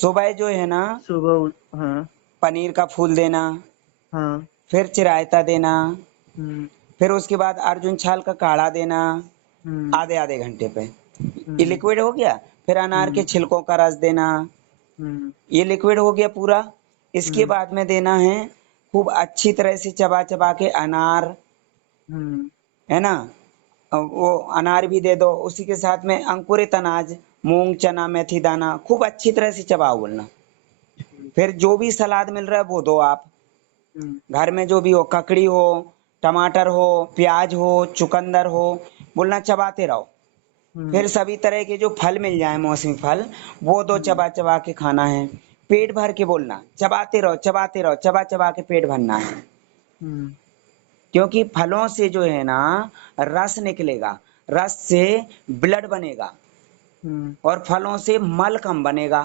सुबह जो है ना हाँ। पनीर का फूल देना, हाँ। फिर चिरायता देना, हम्म। फिर उसके बाद अर्जुन छाल का काढ़ा देना हम्म। आधे आधे घंटे पे। ये हम्म। लिक्विड हो गया। फिर अनार के हम्म। छिलकों का रस देना। हम्म। ये लिक्विड हो गया पूरा। इसके हम्म। बाद में देना है खूब अच्छी तरह से चबा चबा के अनार, हम्म। है ना। वो अनार भी दे दो, उसी के साथ में अंकुरित अनाज, मूंग चना मेथी दाना खूब अच्छी तरह से चबाओ बोलना। ठीक। फिर जो भी सलाद मिल रहा है वो दो आप। हम्म। घर में जो भी हो, ककड़ी हो, टमाटर हो, प्याज हो, चुकंदर हो, बोलना चबाते रहो। हम्म। फिर सभी तरह के जो फल मिल जाए मौसमी फल, वो दो हम्म। चबा चबा के खाना है। पेट भर के बोलना, चबाते रहो चबाते रहो, चबा चबा के पेट भरना है। हम्म। क्योंकि फलों से जो है ना रस निकलेगा, रस से ब्लड बनेगा हम्म। और फलों से मल कम बनेगा।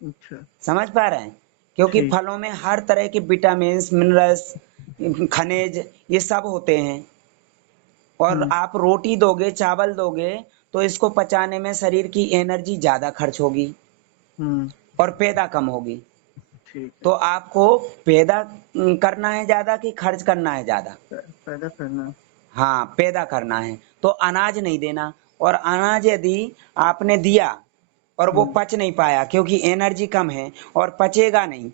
अच्छा। समझ पा रहे हैं? क्योंकि ठीक। फलों में हर तरह के विटामिन्स, मिनरल्स, खनिज ये सब होते हैं। और हम्म। आप रोटी दोगे, चावल दोगे, तो इसको पचाने में शरीर की एनर्जी ज्यादा खर्च होगी हम्म। और पैदा कम होगी। ठीक है। तो आपको पैदा करना है ज्यादा कि खर्च करना है ज्यादा? पैदा करना। हाँ, पैदा करना है। तो अनाज नहीं देना। और अनाज यदि आपने दिया और वो हम्म। पच नहीं पाया क्योंकि एनर्जी कम है और पचेगा नहीं,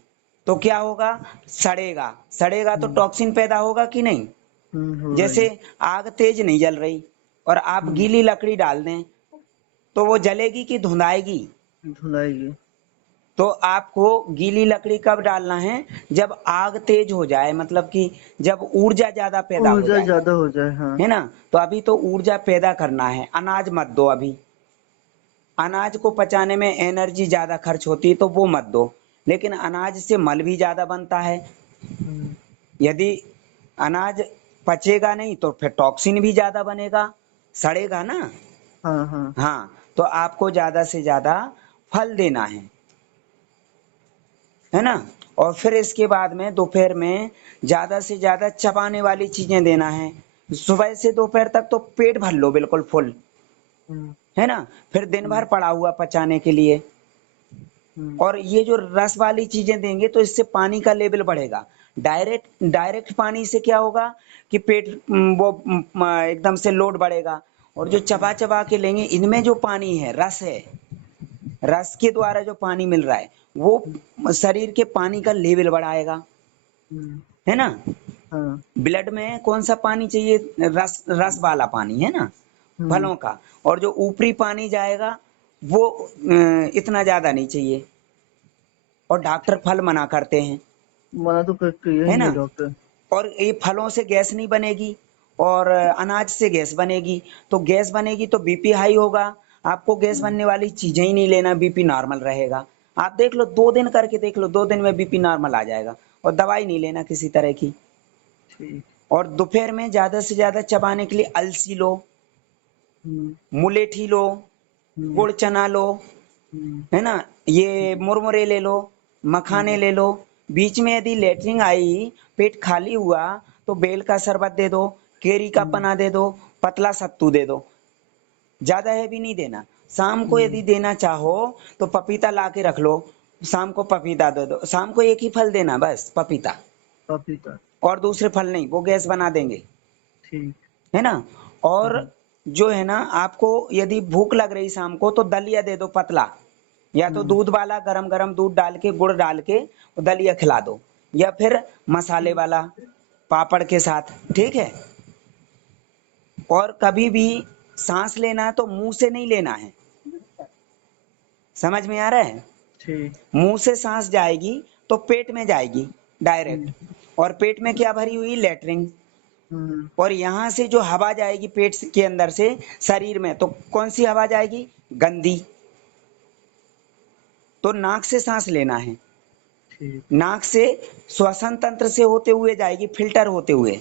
तो क्या होगा? सड़ेगा। सड़ेगा तो हम्म। टॉक्सिन पैदा होगा कि नहीं? होगा जैसे ही। आग तेज नहीं जल रही और आप हम्म। गीली लकड़ी डाल दें, तो वो जलेगी कि धुंधाएगी? धुलाएगी। तो आपको गीली लकड़ी कब डालना है? जब आग तेज हो जाए, मतलब कि जब ऊर्जा ज्यादा पैदा हो ऊर्जा जाए, ज्यादा हो जाए, हाँ। है ना। तो अभी तो ऊर्जा पैदा करना है, अनाज मत दो अभी। अनाज को पचाने में एनर्जी ज्यादा खर्च होती है तो वो मत दो। लेकिन अनाज से मल भी ज्यादा बनता है। हम्म। यदि अनाज पचेगा नहीं तो फिर टॉक्सिन भी ज्यादा बनेगा, सड़ेगा ना। हाँ। हाँ। हाँ, तो आपको ज्यादा से ज्यादा फल देना है ना। और फिर इसके बाद में दोपहर में ज्यादा से ज्यादा चबाने वाली चीजें देना है। सुबह से दोपहर तक तो पेट भर लो बिल्कुल फुल, हम्म। है ना। फिर दिन भर हम्म। पड़ा हुआ पचाने के लिए। हम्म। और ये जो रस वाली चीजें देंगे तो इससे पानी का लेवल बढ़ेगा। डायरेक्ट डायरेक्ट पानी से क्या होगा कि पेट एकदम से लोड बढ़ेगा। और जो चबा चबा के लेंगे, इनमें जो पानी है, रस है, रस के द्वारा जो पानी मिल रहा है वो शरीर के पानी का लेवल बढ़ाएगा, हम्म। है ना। हाँ। ब्लड में कौन सा पानी चाहिए? रस रस वाला पानी, है ना, हम्म। फलों का। और जो ऊपरी पानी जाएगा वो इतना ज्यादा नहीं चाहिए। और डॉक्टर फल मना करते हैं, मना तो कर है यही ना। है डॉक्टर। और ये फलों से गैस नहीं बनेगी और अनाज से गैस बनेगी। तो गैस बनेगी तो बीपी हाई होगा। आपको गैस हम्म। बनने वाली चीजें ही नहीं लेना, बीपी नॉर्मल रहेगा। आप देख लो, 2 दिन करके देख लो, 2 दिन में बीपी नॉर्मल आ जाएगा। और दवाई नहीं लेना किसी तरह की। ठीक। और दोपहर में ज्यादा से ज्यादा चबाने के लिए अलसी लो, हम्म। मुलेठी लो, हम्म। गुड़ चना लो, हम्म। है ना। ये मुरमुरे ले लो, मखाने हम्म। ले लो। बीच में यदि लेटरिन आई, पेट खाली हुआ, तो बेल का शरबत दे दो, केरी का हम्म। पना दे दो, पतला सत्तू दे दो। ज्यादा हैवी नहीं देना। शाम को हम्म। यदि देना चाहो तो पपीता ला के रख लो, शाम को पपीता दे दो। शाम को एक ही फल देना, बस पपीता। पपीता। और दूसरे फल नहीं, वो गैस बना देंगे, ठीक। है ना। और हम्म। जो है ना, आपको यदि भूख लग रही शाम को तो दलिया दे दो पतला। या तो हम्म। दूध वाला, गरम गरम दूध डाल के, गुड़ डाल के दलिया खिला दो। या फिर मसाले वाला पापड़ के साथ, ठीक है। और कभी भी सांस लेना है तो मुंह से नहीं लेना है। समझ में आ रहा है? ठीक। मुंह से सांस जाएगी तो पेट में जाएगी डायरेक्ट। हम्म। और पेट में क्या भरी हुई? लेटरिन। हम्म। और यहां से जो हवा जाएगी पेट के अंदर से शरीर में, तो कौन सी हवा जाएगी? गंदी। तो नाक से सांस लेना है। ठीक। नाक से श्वसन तंत्र से होते हुए जाएगी, फिल्टर होते हुए,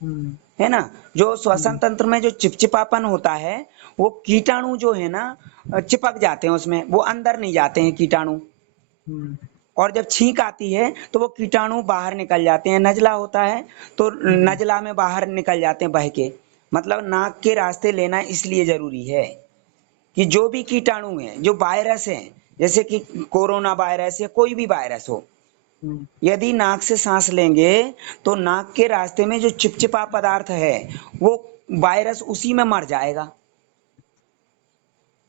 हम्म। है ना। जो श्वसन हम्म। तंत्र में जो चिपचिपापन होता है, वो कीटाणु जो है ना चिपक जाते हैं उसमें, वो अंदर नहीं जाते हैं कीटाणु। हम्म। और जब छींक आती है तो वो कीटाणु बाहर निकल जाते हैं। नजला होता है तो हम्म। नजला में बाहर निकल जाते हैं बह के। मतलब नाक के रास्ते लेना इसलिए जरूरी है कि जो भी कीटाणु हैं, जो वायरस हैं, जैसे कि कोरोना वायरस या कोई भी वायरस हो, हम्म, यदि नाक से सांस लेंगे तो नाक के रास्ते में जो चिपचिपा पदार्थ है वो वायरस उसी में मर जाएगा।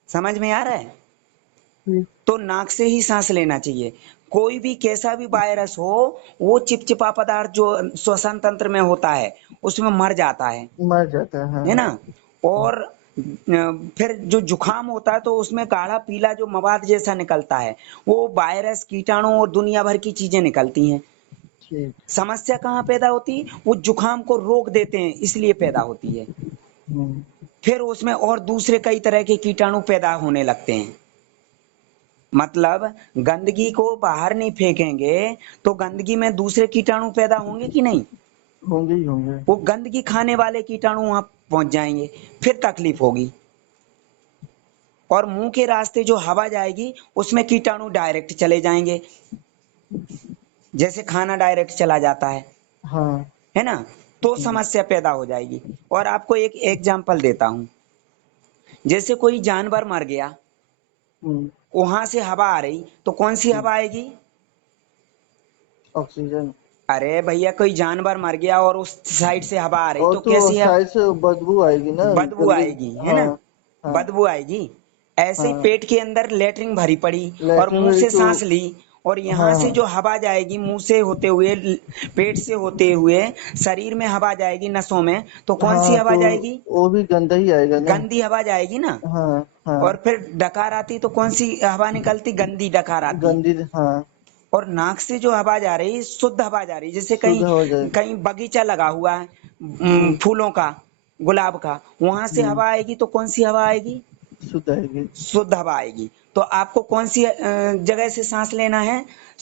समझ में आ रहा है? ठीक। तो नाक से ही सांस लेना चाहिए। कोई भी कैसा भी वायरस हो, वो चिपचिपा पदार्थ जो श्वसन तंत्र में होता है उसमें मर जाता मर जाता है, हाँ है हाँ। ना? और फिर जो जुकाम होता है तो उसमें गाढ़ा पीला जो मवाद जैसा निकलता है, वो वायरस, कीटाणु और दुनिया भर की चीजें निकलती हैं। ठीक। समस्या कहाँ पैदा होती है? वो जुकाम को रोक देते हैं, इसलिए पैदा होती है। हम्म, फिर उसमें और दूसरे कई तरह के कीटाणु पैदा होने लगते हैं। मतलब गंदगी को बाहर नहीं फेंकेंगे तो गंदगी में दूसरे कीटाणु पैदा होंगे कि नहीं? होंगे ही होंगे। वो गंदगी खाने वाले कीटाणु वहां पहुंच जाएंगे, फिर तकलीफ होगी। और मुंह के रास्ते जो हवा जाएगी उसमें कीटाणु डायरेक्ट चले जाएंगे, जैसे खाना डायरेक्ट चला जाता हाँ। है ना? तो हम्म, समस्या पैदा हो जाएगी। और आपको एक एग्जांपल देता हूं। जैसे कोई जानवर मर गया, हम्म, वहां से हवा आ रही तो कौन सी हम्म, हवा आएगी? ऑक्सीजन। अरे भैया, कोई जानवर मर गया और उस साइड से हवा आ रही और तो तो कैसी है? साइड से बदबू आएगी ना, बदबू गंदी। आएगी, है हाँ ना? हाँ बदबू आएगी। ऐसे ही हाँ। पेट के अंदर लेटरिन भरी पड़ी और लैट्रिन मुंह में से तो, सांस ली, और यहाँ हाँ से हाँ जो हवा जाएगी मुंह से होते हुए पेट से होते हुए शरीर में हवा जाएगी, नसों में, तो कौन सी हाँ, हवा तो जाएगी? वो भी गंदा ही आएगा ना। गंदी हवा जाएगी ना। हाँ और हाँ। फिर डकार आती तो कौन सी हवा निकलती? गंदी डकार आती। गंदी, हाँ। और नाक से जो हवा जा रही, शुद्ध हवा जा रही, जैसे शुद्ध कहीं हो जाए। कहीं बगीचा लगा हुआ है हम्म फूलों का, गुलाब का, वहां से हम्म। हवा आएगी तो कौन सी हवा आएगी? शुद्ध आएगी। शुद्ध हवा आएगी। तो आपको कौन सी जगह से सांस लेना है?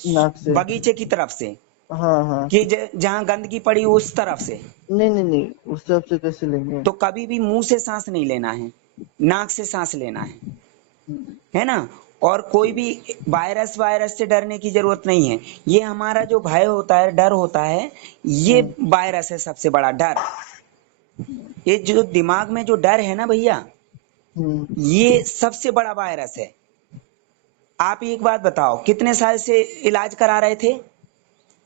नाक से। बगीचे की तरफ से, हाँ हाँ। कि जहां गंदगी पड़ी उस तरफ से। नहीं नहीं नहीं, उस हिसाब से कैसे लेंगे? तो कभी भी मुंह से सांस नहीं लेना है, नाक से सांस लेना हम्म, है ना? और कोई भी वायरस वायरस से डरने की जरूरत नहीं है। ये हमारा जो भय होता है, डर होता है, ये हम्म, वायरस है सबसे बड़ा डर। ये जो दिमाग में जो डर है ना भैया, हम्म। ये सबसे बड़ा वायरस है। आप एक बात बताओ, कितने साल से इलाज करा रहे थे?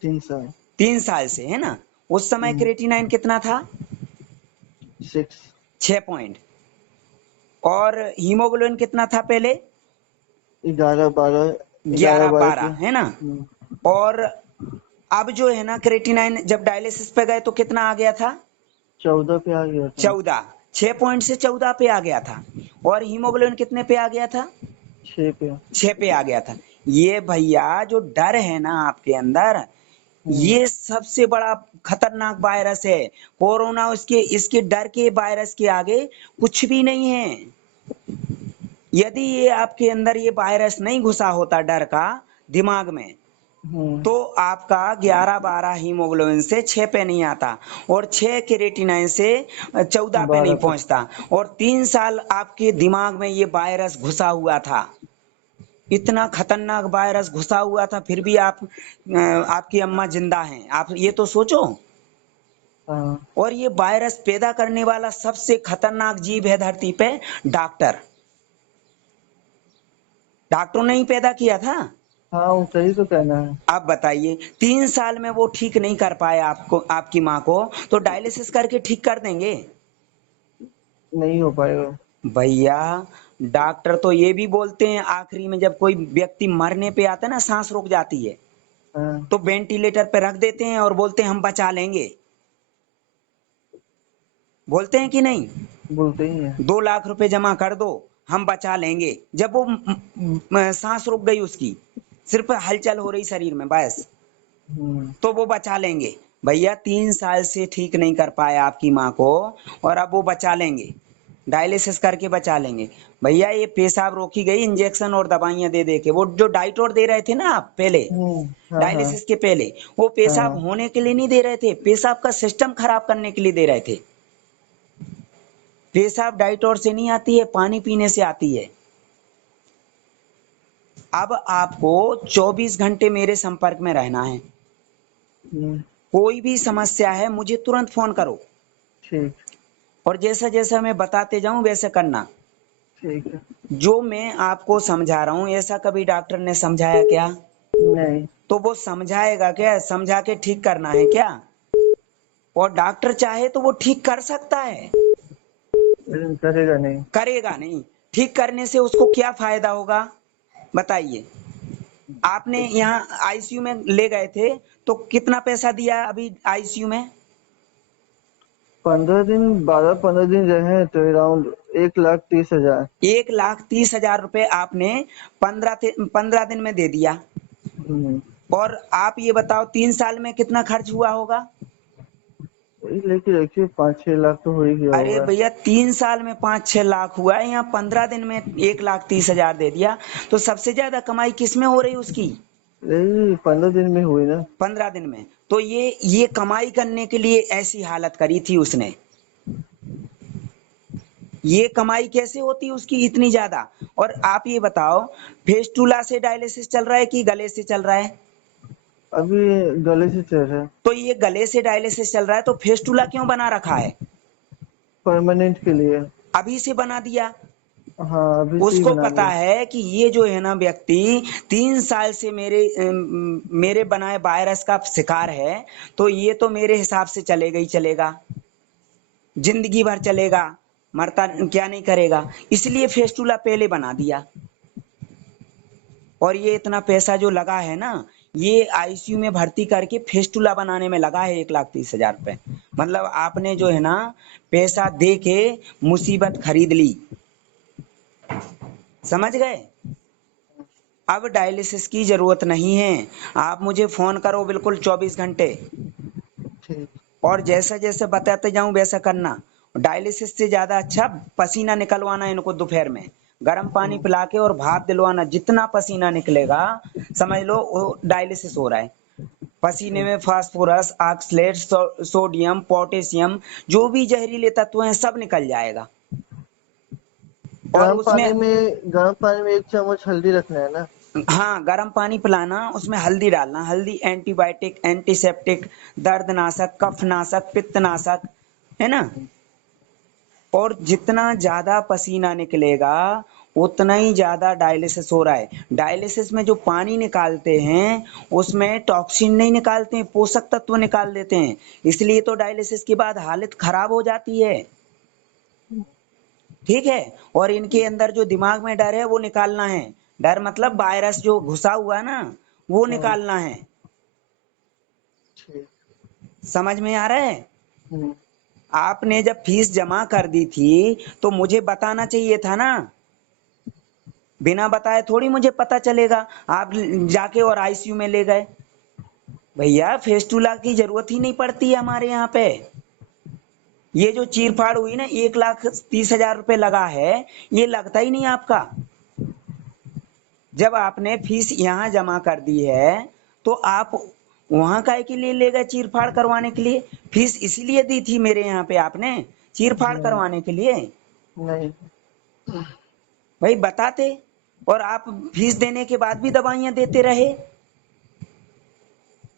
3 साल। 3 साल से, है ना? उस समय हम्म, क्रेटिनाइन कितना था? 6। 6 पॉइंट। और हीमोग्लोबिन कितना था पहले? 11 12। 11 11 12 के। 12, है ना? हम्म। और अब जो है ना, क्रेटिनाइन जब डायलिसिस पे गए तो कितना आ गया था? 14 पे आ गया था। 14। 6 पॉइंट से 14 पे आ गया था। और हीमोग्लोबिन कितने पे आ गया था? 6 पे। 6 पे आ गया था। ये भैया जो डर है ना आपके अंदर, हम्म। ये सबसे बड़ा खतरनाक वायरस है। कोरोना उसके इसके डर के वायरस के आगे कुछ भी नहीं है। यदि ये आपके अंदर ये वायरस नहीं घुसा होता डर का दिमाग में, हम्म। तो आपका 11 12 हीमोग्लोबिन से 6 पे नहीं आता, और 6 क्रेटिनाइन से 14 पे नहीं 12 पे। पहुंचता। और 3 साल आपके दिमाग में ये वायरस घुसा हुआ था। इतना खतरनाक वायरस घुसा हुआ था, फिर भी आपकी अम्मा जिंदा हैं। आप ये तो सोचो। हाँ। और ये वायरस पैदा करने वाला सबसे खतरनाक जीव है धरती पे, डॉक्टर। डॉक्टरों ने ही पैदा किया था। हाँ, वो सही तो कहना है। आप बताइए, 3 साल में वो ठीक नहीं कर पाए आपको, आपकी माँ को, तो डायलिसिस करके ठीक कर देंगे? नहीं हो पाएगा। भैया, डॉक्टर तो ये भी बोलते हैं, आखिरी में जब कोई व्यक्ति मरने पे आता है ना, सांस रुक जाती है, हाँ। तो वेंटिलेटर पे रख देते हैं और बोलते हैं हम बचा लेंगे। बोलते हैं कि नहीं? बोलते ही है। 2 लाख रुपए जमा कर दो, हम बचा लेंगे। जब वो सांस रुक गई उसकी, सिर्फ हलचल हो रही शरीर में बस, हम्म। तो वो बचा लेंगे। भैया, 3 साल से ठीक नहीं कर पाया आपकी माँ को, और अब वो बचा लेंगे, डायलिसिस करके बचा लेंगे। भैया, ये पेशाब रोकी गई इंजेक्शन और दवाइयां दे दे के, वो जो डाइटोर दे रहे थे ना आप पहले, हाँ हाँ डायलिसिस के पहले, वो पेशाब हाँ। होने के लिए नहीं दे रहे थे, पेशाब का सिस्टम खराब करने के लिए दे रहे थे। पेशाब डाइटोर से नहीं आती है, पानी पीने से आती है। अब आपको 24 घंटे मेरे संपर्क में रहना है। हम्म। कोई भी समस्या है मुझे तुरंत फोन करो, ठीक। और जैसा जैसा मैं बताते जाऊं वैसे करना। ठीक है। जो मैं आपको समझा रहा हूँ ऐसा कभी डॉक्टर ने समझाया क्या? नहीं। तो वो समझाएगा क्या? समझा के ठीक करना है क्या? और डॉक्टर चाहे तो वो ठीक कर सकता है, लेकिन करेगा नहीं। करेगा नहीं। ठीक करने से उसको क्या फायदा होगा बताइए? आपने कुछ यहाँ आईसीयू में ले गए थे तो कितना पैसा दिया अभी आईसीयू में? 15 दिन, 12-15 दिन रहे तो अराउंड 1,30,000। 1,30,000 रुपए आपने 15 दिन में दे दिया। हम्म, और आप ये बताओ 3 साल में कितना खर्च हुआ होगा? वही लेके रखिए 5-6 लाख तो हो ही गया अरे होगा। भैया 3 साल में 5-6 लाख हुआ है, यहाँ 15 दिन में 1,30,000 दे दिया। तो सबसे ज्यादा कमाई किस में हो रही उसकी? यही 15 दिन में हुई ना। 15 दिन में। तो ये कमाई करने के लिए ऐसी हालत करी थी उसने। ये कमाई कैसे होती उसकी इतनी ज्यादा? और आप ये बताओ फेस्टूला से डायलिसिस चल रहा है कि गले से चल रहा है? अभी गले से चल रहा है। तो ये गले से डायलिसिस चल रहा है तो फेस्टूला क्यों बना रखा है? परमानेंट के लिए। अभी से बना दिया। हाँ, अभी से ही उसको बना पता लिया। है कि ये जो है ना व्यक्ति 3 साल से मेरे बनाए वायरस का शिकार है, तो ये तो मेरे हिसाब से चलेगा ही चलेगा, जिंदगी भर चलेगा, मरता क्या नहीं करेगा। इसलिए फेस्टूला पहले बना दिया। और ये इतना पैसा जो लगा है ना, ये आईसीयू में भर्ती करके फेस्टूला बनाने में लगा है 1,30,000 रुपए। मतलब आपने जो है ना पैसा दे के मुसीबत खरीद ली, समझ गए? अब डायलिसिस की जरूरत नहीं है। आप मुझे फोन करो बिल्कुल 24 घंटे, ठीक। और जैसा जैसे बताते जाऊं वैसा करना। डायलिसिस से ज्यादा अच्छा पसीना निकलवाना इनको दोपहर में, गर्म पानी हम्म, पिला के और भाप दिलवाना। जितना पसीना निकलेगा समझ लो वो डायलिसिस हो रहा है। पसीने ठीक। में फास्फोरस, ऑक्सलेट, सोडियम, पोटेशियम, जो भी जहरीले तत्व हैं सब निकल जाएगा। और गर्म उसमें पानी में गर्म पानी में 1 चम्मच हल्दी रखना है ना। हाँ गर्म पानी पिलाना, उसमें हल्दी डालना। हल्दी एंटीबायोटिक, एंटीसेप्टिक, दर्दनाशक, कफनाशक, पित्तनाशक है ना। और जितना ज्यादा पसीना निकलेगा उतना ही ज्यादा डायलिसिस हो रहा है। डायलिसिस में जो पानी निकालते हैं उसमें टॉक्सिन नहीं निकालते हैं, पोषक तत्व निकाल देते हैं। इसलिए तो डायलिसिस के बाद हालत खराब हो जाती है। ठीक है। और इनके अंदर जो दिमाग में डर है वो निकालना है। डर मतलब वायरस जो घुसा हुआ है ना, वो हम्म, निकालना है। ठीक। समझ में आ रहा है? हम्म, आपने जब फीस जमा कर दी थी तो मुझे बताना चाहिए था ना। बिना बताए थोड़ी मुझे पता चलेगा। आप जाके और आईसीयू में ले गए। भैया फेस्टूला की जरूरत ही नहीं पड़ती है हमारे यहाँ पे। ये जो चीर फाड़ हुई ना 1,30,000 रुपए लगा है, ये लगता ही नहीं आपका। जब आपने फीस यहाँ जमा कर दी है तो आप वहां काहे के लिए ले गए चीर फाड़ करवाने के लिए? फीस इसीलिए दी थी मेरे यहाँ पे आपने, चीर फाड़ नहीं। करवाने के लिए। नहीं। भाई बताते। और आप फीस देने के बाद भी दवाइयां देते रहे।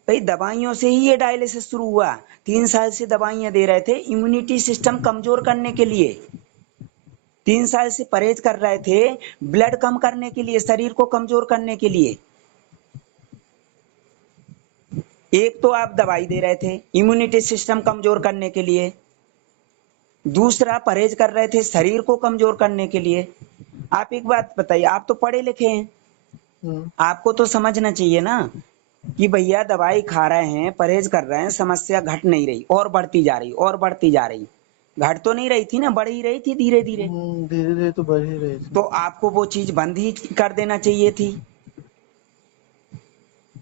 भाई दवाइयों से ही ये डायलिसिस शुरू हुआ। 3 साल से दवाइयां दे रहे थे इम्यूनिटी सिस्टम कमजोर करने के लिए। 3 साल से परहेज कर रहे थे ब्लड कम करने के लिए, शरीर को कमजोर करने के लिए। एक तो आप दवाई दे रहे थे इम्यूनिटी सिस्टम कमजोर करने के लिए, दूसरा परहेज कर रहे थे शरीर को कमजोर करने के लिए। आप एक बात बताइए, आप तो पढ़े लिखे हैं, हम्म, आपको तो समझना चाहिए ना कि भैया दवाई खा रहे हैं, परहेज कर रहे हैं, समस्या घट नहीं रही और बढ़ती जा रही और बढ़ती जा रही। घट तो नहीं रही थी ना, बढ़ ही रही थी धीरे धीरे। धीरे धीरे तो बढ़ ही रही थी। तो आपको वो चीज बंद ही कर देना चाहिए थी।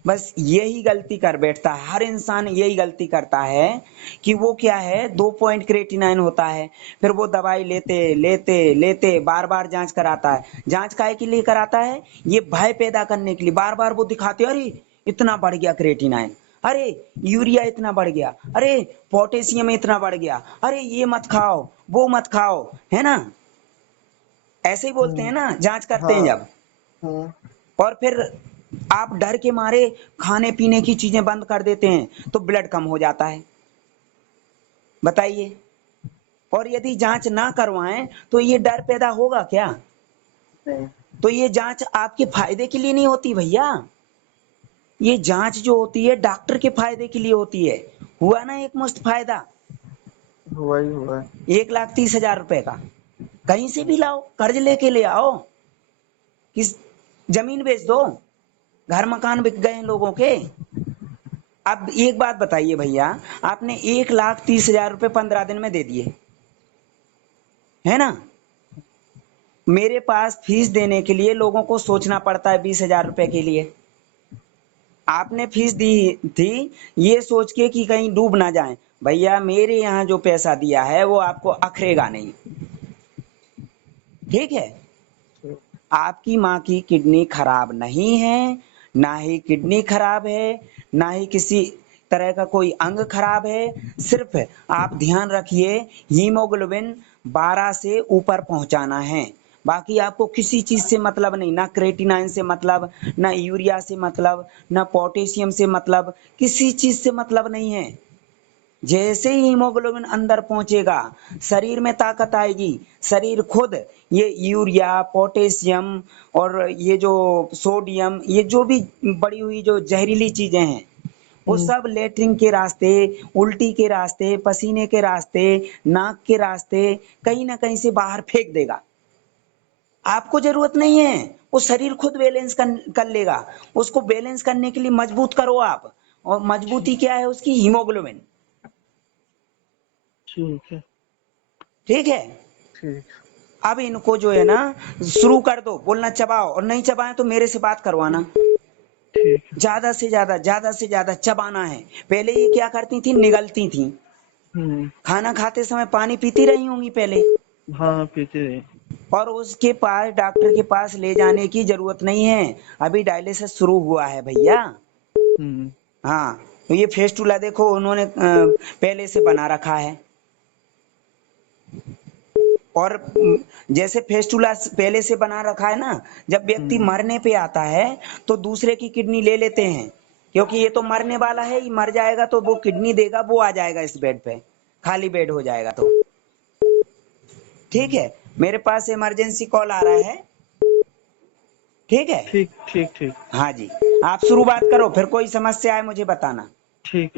बस यही गलती कर बैठता है हर इंसान, यही गलती करता है कि वो क्या है 2 पॉइंट क्रेटिनाइन होता है, फिर वो दवाई लेते लेते लेते बार बार जांच कराता है। जांच काहे के लिए कराता है? ये भय पैदा करने के लिए। बार बार वो दिखाते अरे इतना बढ़ गया क्रेटिनाइन, अरे यूरिया इतना बढ़ गया, अरे पोटेशियम इतना बढ़ गया, अरे ये मत खाओ वो मत खाओ, है ना। ऐसे ही बोलते हैं हम्म, ना जांच करते हैं हाँ। जब। हम्म, और फिर आप डर के मारे खाने पीने की चीजें बंद कर देते हैं तो ब्लड कम हो जाता है। बताइए। और यदि जांच ना करवाएं तो ये डर पैदा होगा क्या? नहीं। तो ये जांच आपके फायदे के लिए नहीं होती भैया, ये जांच जो होती है डॉक्टर के फायदे के लिए होती है। हुआ ना एक मुश्त फायदा, हुआ ही हुआ है। 1,30,000 रुपए का, कहीं से भी लाओ, कर्ज लेके ले आओ, किस जमीन बेच दो, घर मकान बिक गए हैं लोगों के। अब एक बात बताइए भैया, आपने 1,30,000 रुपए 15 दिन में दे दिए, है ना। मेरे पास फीस देने के लिए लोगों को सोचना पड़ता है 20,000 रुपए के लिए। आपने फीस दी थी ये सोच के कि कहीं डूब ना जाए। भैया मेरे यहाँ जो पैसा दिया है वो आपको अखरेगा नहीं, ठीक है। आपकी माँ की किडनी खराब नहीं है, ना ही किडनी खराब है, ना ही किसी तरह का कोई अंग खराब है। सिर्फ आप ध्यान रखिए हीमोग्लोबिन 12 से ऊपर पहुंचाना है। बाकी आपको किसी चीज से मतलब नहीं, ना क्रेटिनाइन से मतलब, ना यूरिया से मतलब, ना पोटेशियम से मतलब, किसी चीज से मतलब नहीं है। जैसे ही हीमोग्लोबिन अंदर पहुंचेगा शरीर में ताकत आएगी, शरीर खुद ये यूरिया, पोटेशियम और ये जो सोडियम, ये जो भी बड़ी हुई जो जहरीली चीजें हैं वो सब लेटरिन के रास्ते, उल्टी के रास्ते, पसीने के रास्ते, नाक के रास्ते कहीं ना कहीं से बाहर फेंक देगा। आपको जरूरत नहीं है, वो शरीर खुद बैलेंस कर लेगा। उसको बैलेंस करने के लिए मजबूत करो आप, और मजबूती क्या है उसकी, हीमोग्लोबिन। ठीक है। ठीक है। ठीक। अब इनको जो है ना शुरू कर दो बोलना, चबाओ, और नहीं चबाए तो मेरे से बात करवाना। ठीक है। ज्यादा से ज्यादा चबाना है। पहले ये क्या करती थी, निगलती थी। खाना खाते समय पानी पीती रही होंगी पहले, हाँ पीते रहे। और उसके पास डॉक्टर के पास ले जाने की जरूरत नहीं है। अभी डायलिसिस शुरू हुआ है भैया। हम्म। हाँ, तो ये फेस्टूला देखो उन्होंने पहले से बना रखा है। और जैसे फेस्टूला पहले से बना रखा है ना, जब व्यक्ति मरने पे आता है तो दूसरे की किडनी ले लेते हैं, क्योंकि ये तो मरने वाला है, ये मर जाएगा तो वो किडनी देगा, वो आ जाएगा इस बेड पे, खाली बेड हो जाएगा तो। ठीक है, मेरे पास इमरजेंसी कॉल आ रहा है। ठीक है। ठीक ठीक ठीक। हाँ जी, आप शुरुआत करो, फिर कोई समस्या है मुझे बताना। ठीक है।